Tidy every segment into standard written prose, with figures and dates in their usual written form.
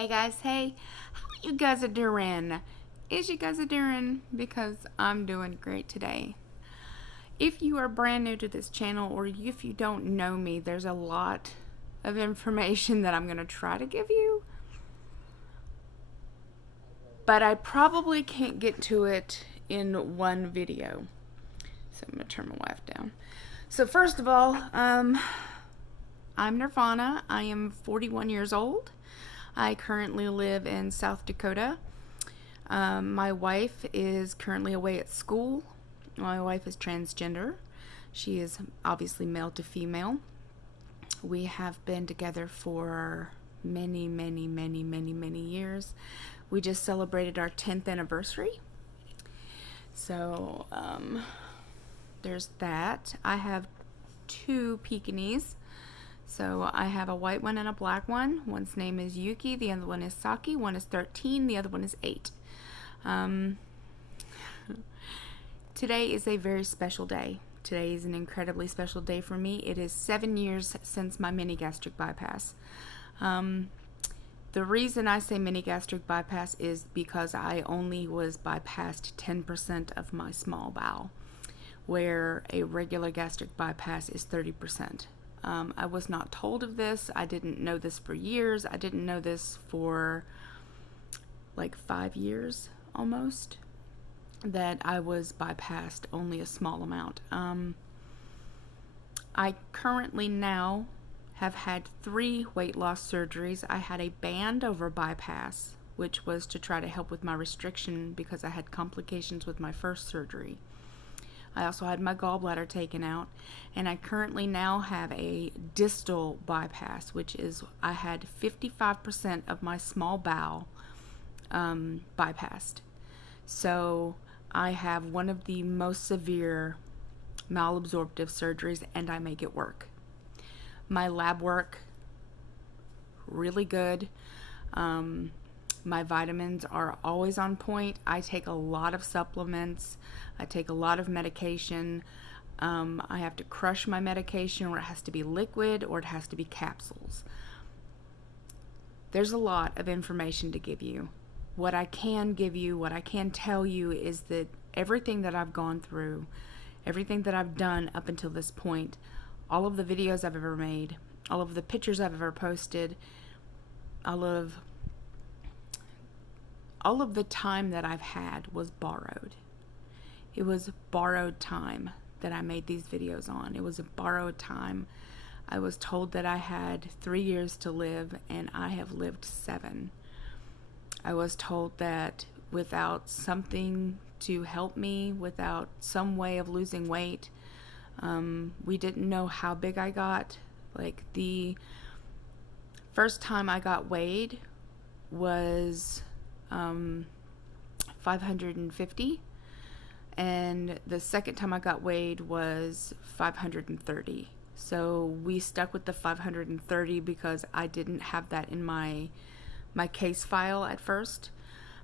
Hey guys, hey, how you guys are doing? Is you guys are doing? Because I'm doing great today. If you are brand new to this channel or if you don't know me, there's a lot of information that I'm going to try to give you, but I probably can't get to it in one video. So I'm going to turn my wife down. So first of all, I'm Nirvana. I am 41 years old. I currently live in South Dakota. My wife is currently away at school. My wife is transgender. She is obviously male to female. We have been together for many years. We just celebrated our 10th anniversary. So, there's that. I have two Pekingese. So I have a white one and a black one. One's name is Yuki, the other one is Saki. One is 13, the other one is 8. Today is a very special day. Today is an incredibly special day for me. It is 7 years since my mini gastric bypass. The reason I say mini gastric bypass is because I only was bypassed 10% of my small bowel, where a regular gastric bypass is 30%. I was not told of this. I didn't know this for years. I didn't know this for like 5 years almost, that I was bypassed only a small amount. I currently now have had 3 weight loss surgeries. I had a band over bypass, which was to try to help with my restriction because I had complications with my first surgery. I also had my gallbladder taken out, and I currently now have a distal bypass, which is I had 55% of my small bowel bypassed. So I have one of the most severe malabsorptive surgeries, and I make it work. My lab work, really good. My vitamins are always on point. I take a lot of supplements. I take a lot of medication. I have to crush my medication, or it has to be liquid, or it has to be capsules. There's a lot of information to give you. What I can give you, what I can tell you is that everything that I've gone through, everything that I've done up until this point, all of the videos I've ever made, all of the pictures I've ever posted, all of the time that I've had was borrowed. It was borrowed time that I made these videos on. It was a borrowed time. I was told that I had 3 years to live, and I have lived 7. I was told that without something to help me, without some way of losing weight, we didn't know how big I got. Like, the first time I got weighed was 550, and the second time I got weighed was 530. So we stuck with the 530 because I didn't have that in my case file at first.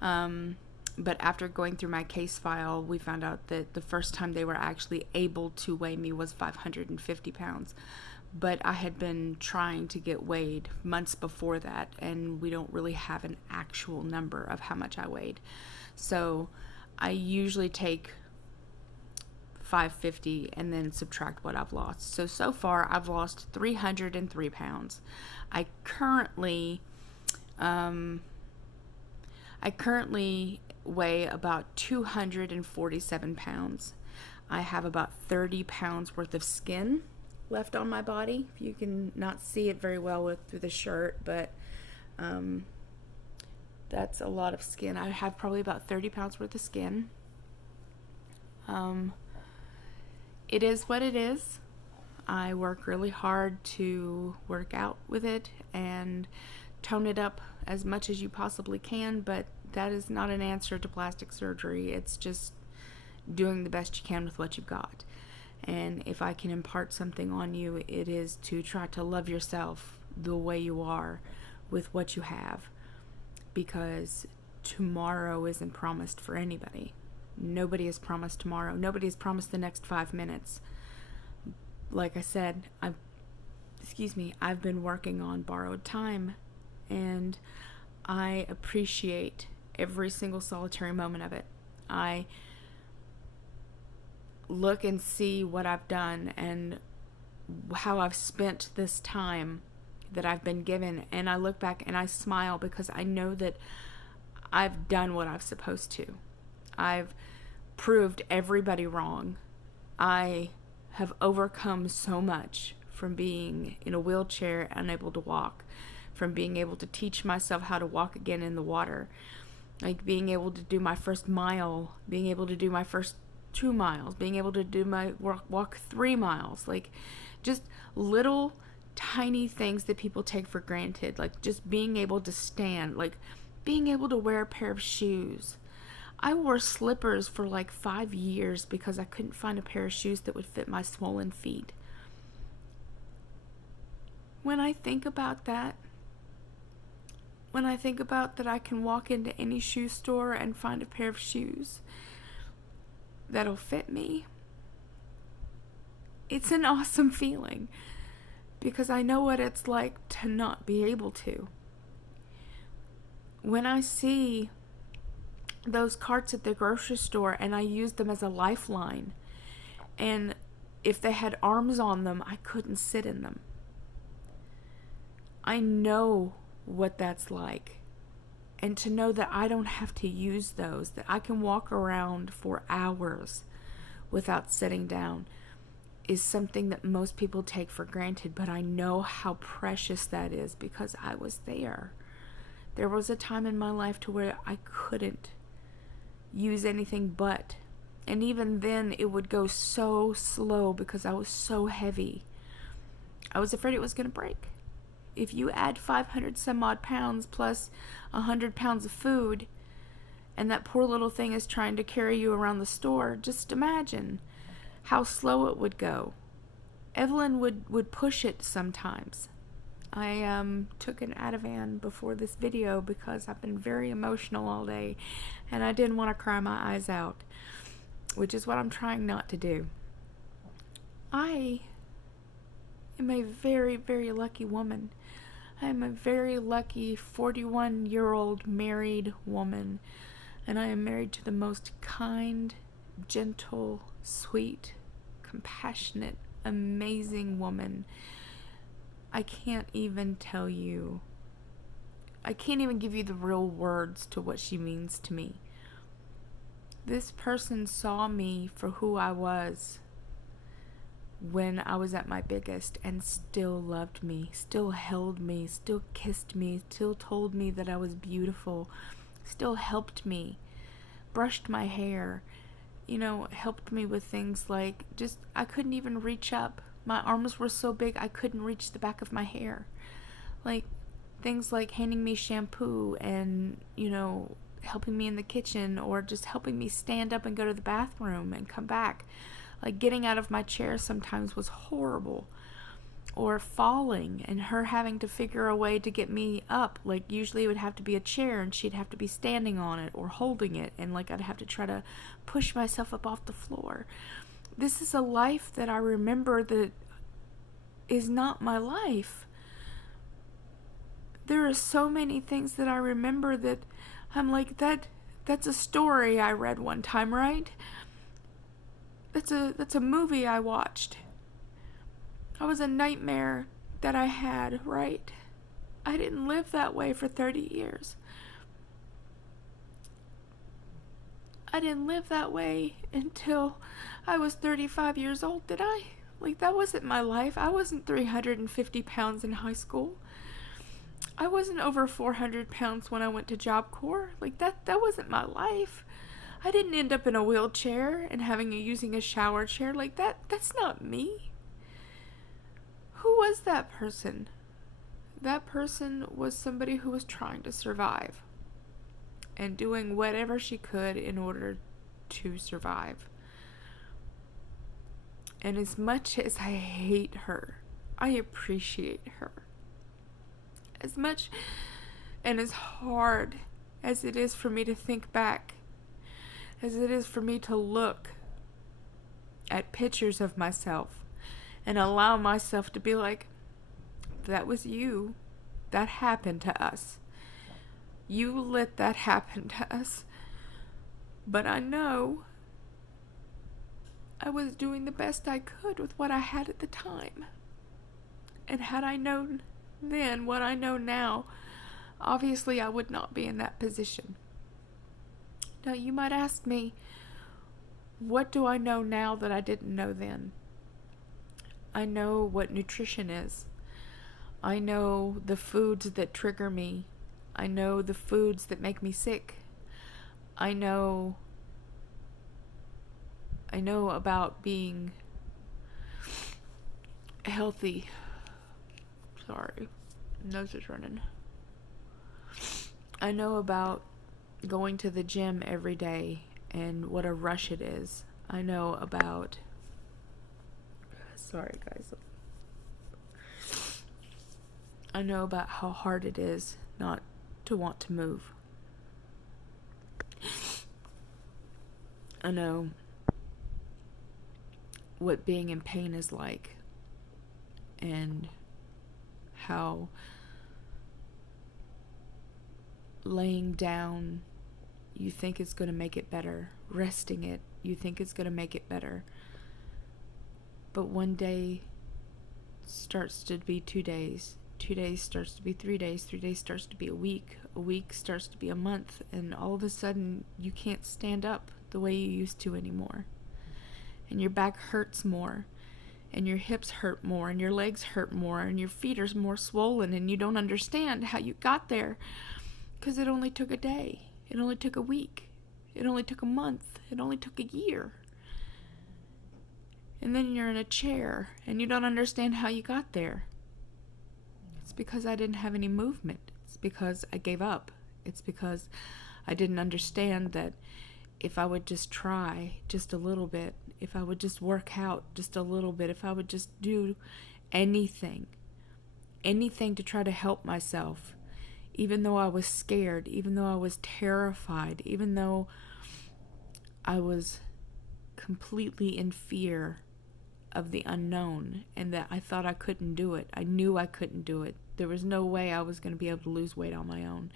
But after going through my case file, we found out that the first time they were actually able to weigh me was 550 pounds. But I had been trying to get weighed months before that, and we don't really have an actual number of how much I weighed. So I usually take 550 and then subtract what I've lost. So far I've lost 303 pounds. I currently weigh about 247 pounds. I have about 30 pounds worth of skin left on my body. You can not see it very well through the shirt, but that's a lot of skin. I have probably about 30 pounds worth of skin. It is what it is. I work really hard to work out with it and tone it up as much as you possibly can, but that is not an answer to plastic surgery. It's just doing the best you can with what you've got. And if I can impart something on you, it is to try to love yourself the way you are with what you have, because tomorrow isn't promised for anybody. Nobody is promised tomorrow. Nobody is promised the next 5 minutes. Like I said, I've been working on borrowed time, and I appreciate every single solitary moment of it. I look and see what I've done and how I've spent this time that I've been given, and I look back and I smile because I know that I've done what I'm supposed to. I've proved everybody wrong. I have overcome so much from being in a wheelchair, unable to walk, from being able to teach myself how to walk again in the water, like being able to do my first mile, being able to do my first 2 miles, being able to do my walk 3 miles, like just little tiny things that people take for granted, like just being able to stand, like being able to wear a pair of shoes. I wore slippers for like 5 years because I couldn't find a pair of shoes that would fit my swollen feet. When I think about that, when I think about that I can walk into any shoe store and find a pair of shoes that'll fit me, it's an awesome feeling because I know what it's like to not be able to. When I see those carts at the grocery store and I use them as a lifeline, and if they had arms on them, I couldn't sit in them. I know what that's like. And to know that I don't have to use those, that I can walk around for hours without sitting down, is something that most people take for granted, but I know how precious that is because I was there. There was a time in my life to where I couldn't use anything but, and even then it would go so slow because I was so heavy. I was afraid it was going to break. If you add 500 some odd pounds plus 100 pounds of food, and that poor little thing is trying to carry you around the store, just imagine how slow it would go. Evelyn would push it sometimes. I took an Ativan before this video because I've been very emotional all day and I didn't want to cry my eyes out, which is what I'm trying not to do. I am a very, very lucky woman. I am a very lucky 41-year-old married woman, and I am married to the most kind, gentle, sweet, compassionate, amazing woman. I can't even tell you. I can't even give you the real words to what she means to me. This person saw me for who I was when I was at my biggest and still loved me, still held me, still kissed me, still told me that I was beautiful, still helped me, brushed my hair, helped me with things like I couldn't even reach up. My arms were so big I couldn't reach the back of my hair. Like things like handing me shampoo and, helping me in the kitchen, or just helping me stand up and go to the bathroom and come back. Like getting out of my chair sometimes was horrible. Or falling and her having to figure a way to get me up. Like usually it would have to be a chair and she'd have to be standing on it or holding it, and like I'd have to try to push myself up off the floor. This is a life that I remember that is not my life. There are so many things that I remember that I'm like, that's a story I read one time, right? That's a movie I watched. That was a nightmare that I had, right? I didn't live that way for 30 years. I didn't live that way until I was 35 years old, did I? Like, that wasn't my life. I wasn't 350 pounds in high school. I wasn't over 400 pounds when I went to Job Corps. Like, that wasn't my life. I didn't end up in a wheelchair and using a shower chair. Like, that's not me. Who was that person? That person was somebody who was trying to survive and doing whatever she could in order to survive. And as much as I hate her, I appreciate her. As much and as hard as it is for me to think back, as it is for me to look at pictures of myself and allow myself to be like, that was you. That happened to us. You let that happen to us. But I know I was doing the best I could with what I had at the time. And had I known then what I know now, obviously I would not be in that position. Now you might ask me, what do I know now that I didn't know then? I know what nutrition is. I know the foods that trigger me. I know the foods that make me sick. I know about being healthy. Sorry, nose is running. I know about going to the gym every day and what a rush it is. I know about... Sorry, guys. I know about how hard it is not to want to move. I know what being in pain is like, and how laying down you think it's going to make it better, resting it you think it's going to make it better, but one day starts to be 2 days, 2 days starts to be 3 days, 3 days starts to be a week starts to be a month, and all of a sudden you can't stand up the way you used to anymore, and your back hurts more, and your hips hurt more, and your legs hurt more, and your feet are more swollen, and you don't understand how you got there, because it only took a day, it only took a week, it only took a month, it only took a year. And then you're in a chair, and you don't understand how you got there. It's because I didn't have any movement. It's because I gave up. It's because I didn't understand that if I would just try just a little bit, if I would just work out just a little bit, if I would just do anything to try to help myself, even though I was scared, even though I was terrified, even though I was completely in fear of the unknown, and that I thought I couldn't do it. I knew I couldn't do it. There was no way I was going to be able to lose weight on my own.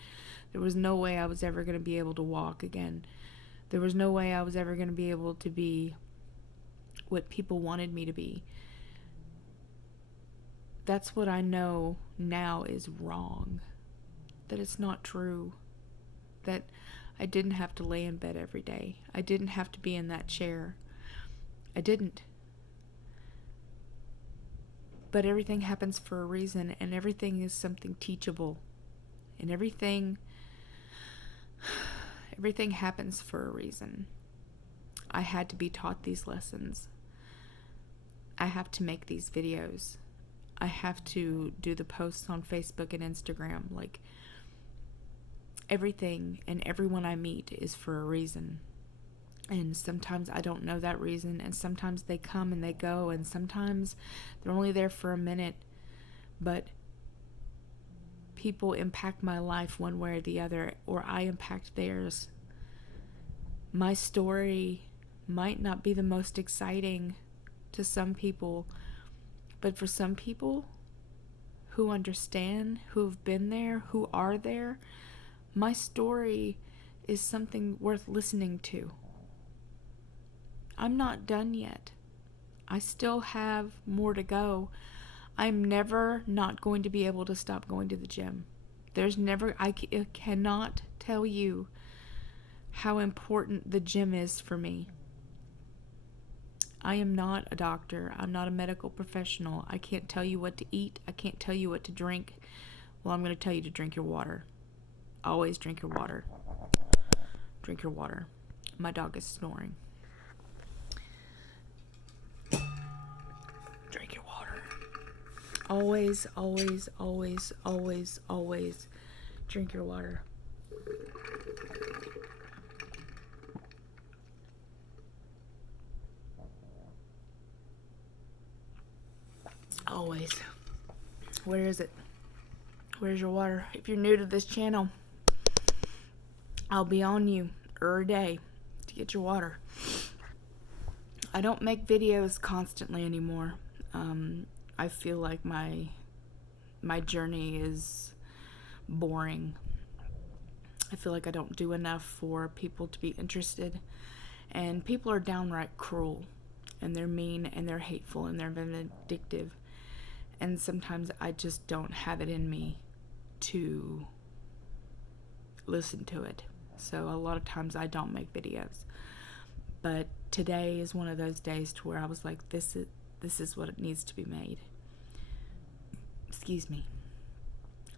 There was no way I was ever going to be able to walk again. There was no way I was ever going to be able to be what people wanted me to be. That's what I know now is wrong. That it's not true. That I didn't have to lay in bed every day. I didn't have to be in that chair. I didn't. But everything happens for a reason, and everything is something teachable. And everything happens for a reason. I had to be taught these lessons. I have to make these videos. I have to do the posts on Facebook and Instagram. Like, everything and everyone I meet is for a reason. And sometimes I don't know that reason, and sometimes they come and they go, and sometimes they're only there for a minute, but people impact my life one way or the other, or I impact theirs. My story might not be the most exciting to some people, but for some people who understand, who've been there, who are there, my story is something worth listening to. I'm not done yet. I still have more to go. I'm never not going to be able to stop going to the gym. I cannot tell you how important the gym is for me. I am not a doctor. I'm not a medical professional. I can't tell you what to eat. I can't tell you what to drink. Well, I'm going to tell you to drink your water. Always drink your water. Drink your water. My dog is snoring. Drink your water. Always, always, always, always, always drink your water. Always. Where is it? Where's your water? If you're new to this channel, I'll be on you every day to get your water. I don't make videos constantly anymore. I feel like my journey is boring. I feel like I don't do enough for people to be interested. And people are downright cruel, and they're mean, and they're hateful, and they're vindictive. And sometimes I just don't have it in me to listen to it. So a lot of times I don't make videos. But today is one of those days to where I was like, this is what it needs to be made. Excuse me.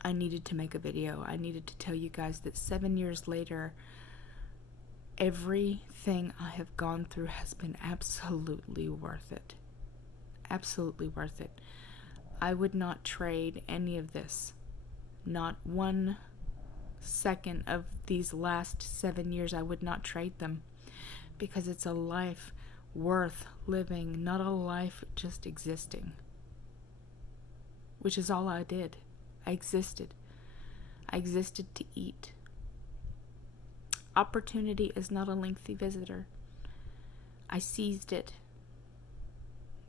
I needed to make a video. I needed to tell you guys that 7 years later, everything I have gone through has been absolutely worth it. Absolutely worth it. I would not trade any of this. Not 1 second of these last 7 years, I would not trade them. Because it's a life worth living, not a life just existing. Which is all I did. I existed. I existed to eat. Opportunity is not a lengthy visitor. I seized it.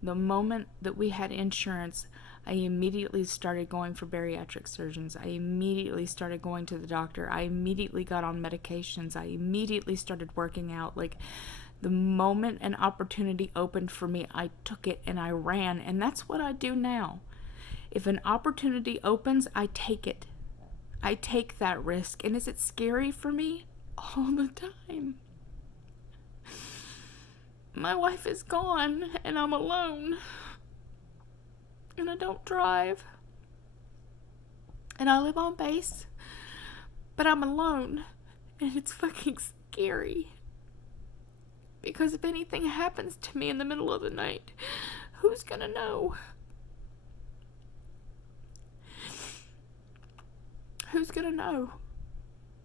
The moment that we had insurance, I immediately started going for bariatric surgeons. I immediately started going to the doctor. I immediately got on medications. I immediately started working out. Like, the moment an opportunity opened for me, I took it and I ran. And that's what I do now. If an opportunity opens, I take it. I take that risk. And is it scary for me? All the time. My wife is gone and I'm alone. And I don't drive. And I live on base. But I'm alone. And it's fucking scary. Because if anything happens to me in the middle of the night, who's gonna know? Who's gonna know?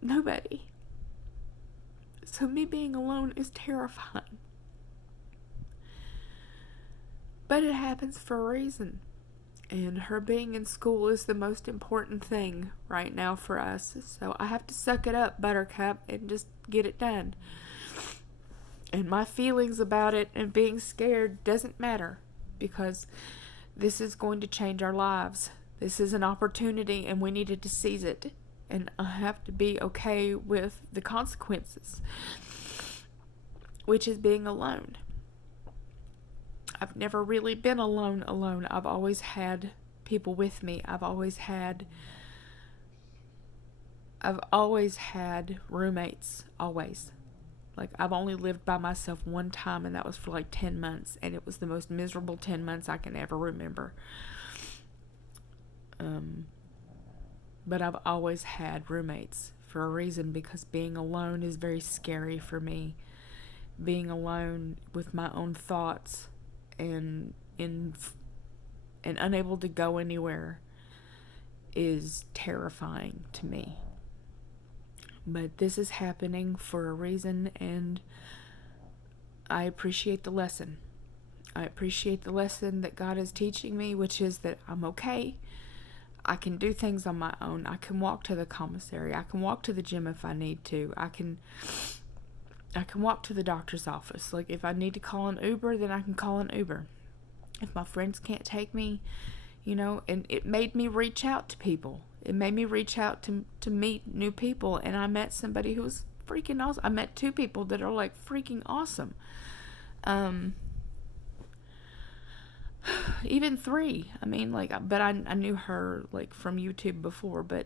Nobody. So me being alone is terrifying. But it happens for a reason. And her being in school is the most important thing right now for us. So I have to suck it up, Buttercup, and just get it done. And my feelings about it and being scared doesn't matter. Because this is going to change our lives. This is an opportunity and we needed to seize it. And I have to be okay with the consequences. Which is being alone. I've never really been alone. I've always had people with me. I've always had roommates. Always. Like, I've only lived by myself one time, and that was for like 10 months. And it was the most miserable 10 months I can ever remember. But I've always had roommates for a reason, because being alone is very scary for me. Being alone with my own thoughts and unable to go anywhere is terrifying to me. But this is happening for a reason, and I appreciate the lesson. I appreciate the lesson that God is teaching me, which is that I'm okay. I can do things on my own. I can walk to the commissary. I can walk to the gym if I need to. I can walk to the doctor's office. Like, if I need to call an Uber, then I can call an Uber. If my friends can't take me, and it made me reach out to people. It made me reach out to meet new people, and I met somebody who was freaking awesome. I met 2 people that are like freaking awesome. Even 3. I mean, but I knew her like from YouTube before, but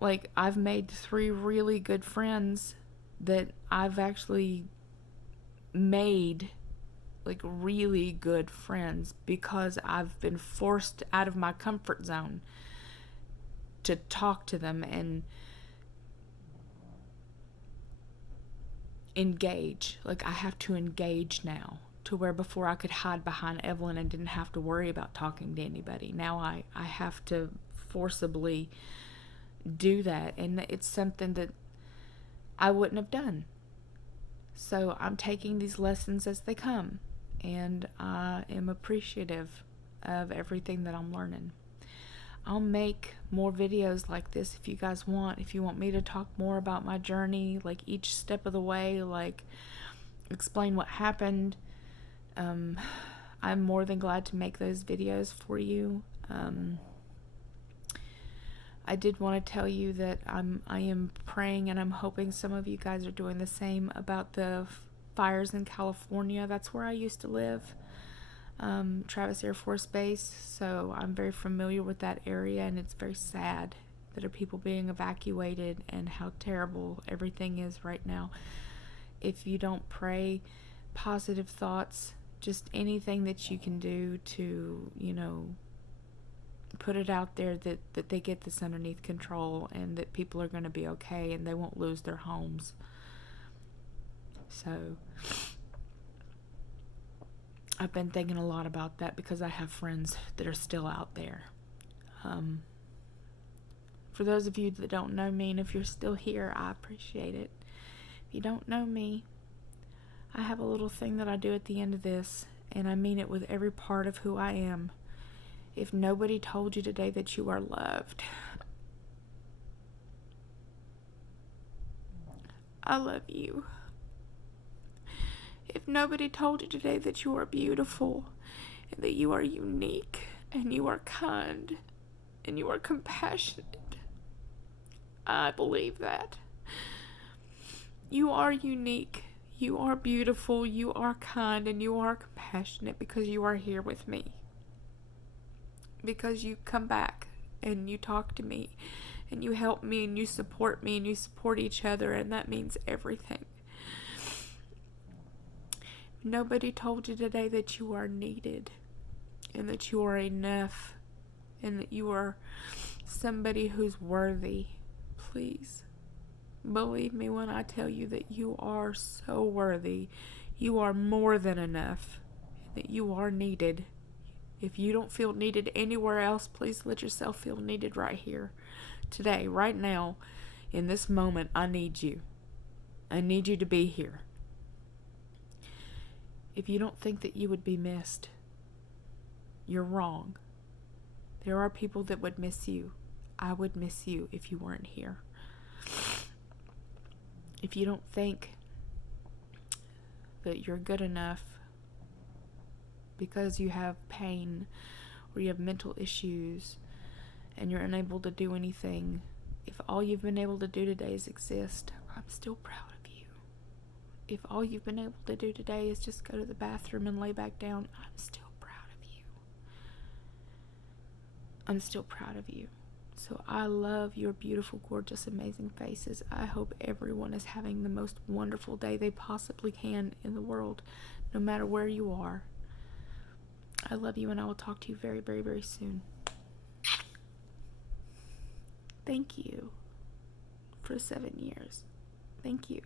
like, I've made 3 really good friends that I've actually made like really good friends because I've been forced out of my comfort zone to talk to them and engage. Like, I have to engage now, to where before I could hide behind Evelyn and didn't have to worry about talking to anybody. Now I have to forcibly do that, and it's something that I wouldn't have done. So I'm taking these lessons as they come, and I am appreciative of everything that I'm learning. I'll make more videos like this if you guys want. If you want me to talk more about my journey, like each step of the way, like explain what happened, I'm more than glad to make those videos for you. I did want to tell you that I am praying, and I'm hoping some of you guys are doing the same about the fires in California. That's where I used to live, Travis Air Force Base. So I'm very familiar with that area, and it's very sad that are people being evacuated and how terrible everything is right now. If you don't pray positive thoughts, just anything that you can do to, put it out there that they get this underneath control and that people are going to be okay and they won't lose their homes. So I've been thinking a lot about that because I have friends that are still out there. For those of you that don't know me, and if you're still here, I appreciate it. If you don't know me, I have a little thing that I do at the end of this, and I mean it with every part of who I am. If nobody told you today that you are loved, I love you. If nobody told you today that you are beautiful, and that you are unique, and you are kind, and you are compassionate, I believe that. You are unique, you are beautiful, you are kind, and you are compassionate because you are here with me. Because you come back and you talk to me and you help me and you support me and you support each other, and that means everything. Nobody told you today that you are needed and that you are enough and that you are somebody who's worthy. Please believe me when I tell you that you are so worthy. You are more than enough, that you are needed. If you don't feel needed anywhere else, please let yourself feel needed right here, today, right now, in this moment. I need you. I need you to be here. If you don't think that you would be missed, you're wrong. There are people that would miss you. I would miss you if you weren't here. If you don't think that you're good enough because you have pain or you have mental issues and you're unable to do anything, if all you've been able to do today is exist, I'm still proud of you. If all you've been able to do today is just go to the bathroom and lay back down, I'm still proud of you. I'm still proud of you. So I love your beautiful, gorgeous, amazing faces. I hope everyone is having the most wonderful day they possibly can in the world, no matter where you are. I love you, and I will talk to you very, very, very soon. Thank you for 7 years. Thank you.